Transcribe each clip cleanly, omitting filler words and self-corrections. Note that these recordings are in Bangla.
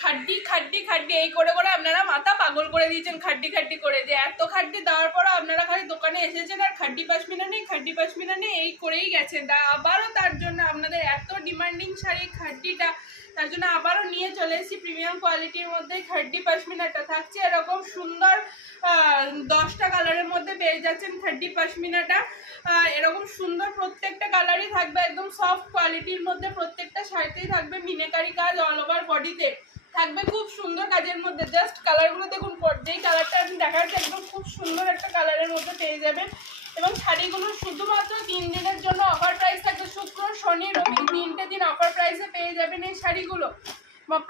খাড্ডি খাড্ডি খাড্ডি এই করে করে আপনারা মাথা পাগল করে দিয়েছেন। খাড্ডি খাড্ডি করে যে এত খাড্ডি দেওয়ার পরও আপনারা খালি দোকানে এসেছেন আর খাড্ডি পাশমিনা নেই, খাড্ডি পাশমিনা নেই এই করেই গেছেন। আবারও তার জন্য আপনাদের এত ডিমান্ডিং শাড়ি খাড্ডিটা, তার জন্য আবারও নিয়ে চলে এসেছি প্রিমিয়াম কোয়ালিটির মধ্যে। খাড্ডি পাশমিনাটা থাকছে এরকম সুন্দর 10টা কালারের মধ্যে পেয়ে যাচ্ছেন খাড্ডি পাশমিনাটা। এরকম সুন্দর প্রত্যেকটা কালারই থাকবে একদম সফট কোয়ালিটির মধ্যে। প্রত্যেকটা শাড়িতেই থাকবে মিনাকারি কাজ, অল ওভার বডিতে থাকবে খুব সুন্দর কাজের মধ্যে। জাস্ট কালারগুলো দেখুন, যেই কালারটা আপনি দেখাচ্ছেন একদম খুব সুন্দর একটা কালারের মধ্যে পেয়ে যাবেন। এবং শাড়িগুলো শুধুমাত্র 3 দিনের জন্য অফার প্রাইস থাকবে, শুক্র শনি রবি 3টে দিন অফার প্রাইসে পেয়ে যাবেন এই শাড়িগুলো।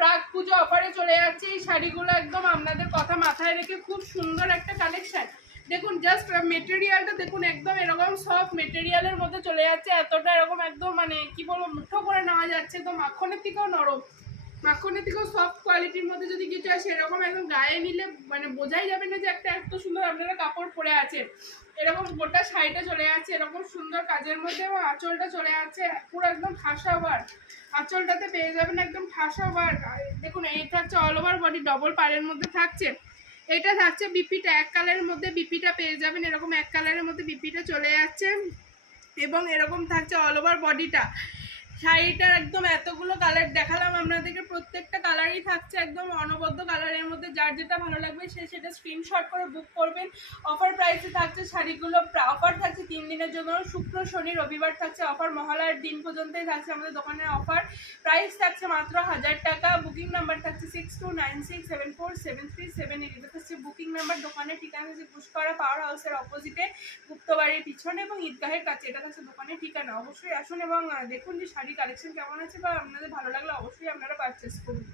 প্রাক পুজো অফারে চলে যাচ্ছে এই শাড়িগুলো, একদম আপনাদের কথা মাথায় রেখে খুব সুন্দর একটা কালেকশন। দেখুন জাস্ট মেটেরিয়ালটা দেখুন, একদম এরকম সফট মেটেরিয়ালের মধ্যে চলে যাচ্ছে। এতটা এরকম একদম মানে কি বলবো, মুঠো করে নেওয়া যাচ্ছে, একদম মাখনের থেকেও নরম, মাখনের থেকেও সফট কোয়ালিটির মধ্যে যদি কিছু হয় সেরকম একদম গায়ে নিলে মানে বোঝাই যাবে না যে একটা এত সুন্দর আপনারা কাপড় পরে আছে। এরকম গোটা শাড়িটা চলে যাচ্ছে এরকম সুন্দর কাজের মধ্যে, এবং আঁচলটা চলে যাচ্ছে পুরো একদম ঠাসা ওয়ার। আঁচলটাতে পেয়ে যাবেন একদম ঠাসা ওয়ার। দেখুন এই থাকছে অল ওভার বডি, ডবল পাড়ের মধ্যে থাকছে। এটা থাকছে বিপিটা, এক কালারের মধ্যে বিপিটা পেয়ে যাবেন, এরকম এক কালারের মধ্যে বিপিটা চলে যাচ্ছে। এবং এরকম থাকছে অল ওভার বডিটা। শাড়িটার একদম এতগুলো কালার দেখালাম আপনাদেরকে, প্রত্যেকটা কালারই থাকছে একদম অনবদ্য কালারের মধ্যে। যার যেটা ভালো লাগবে সে সেটা স্ক্রিনশট করে বুক করবেন। অফার প্রাইসে থাকছে শাড়িগুলো, অফার থাকছে 3 দিনের জন্য, শুক্র শনি রবিবার থাকছে অফার, মহালয়ার দিন পর্যন্তই থাকছে আমাদের দোকানের অফার। প্রাইস থাকছে মাত্র 1000 টাকা। বুকিং নাম্বার থাকছে 6296747378। এটা থাকছে বুকিং নাম্বার। দোকানের ঠিকানা হচ্ছে পুষ্করা পাওয়ার হাউসের অপোজিটে, গুপ্তবাড়ির পিছনে এবং ঈদগাহের কাছে। এটা থাকছে দোকানের ঠিকানা। অবশ্যই আসুন এবং দেখুন যে শাড়ি কালেকশন কেমন আছে, বা আপনাদের ভালো লাগলে অবশ্যই আপনারা পারচেস করুন।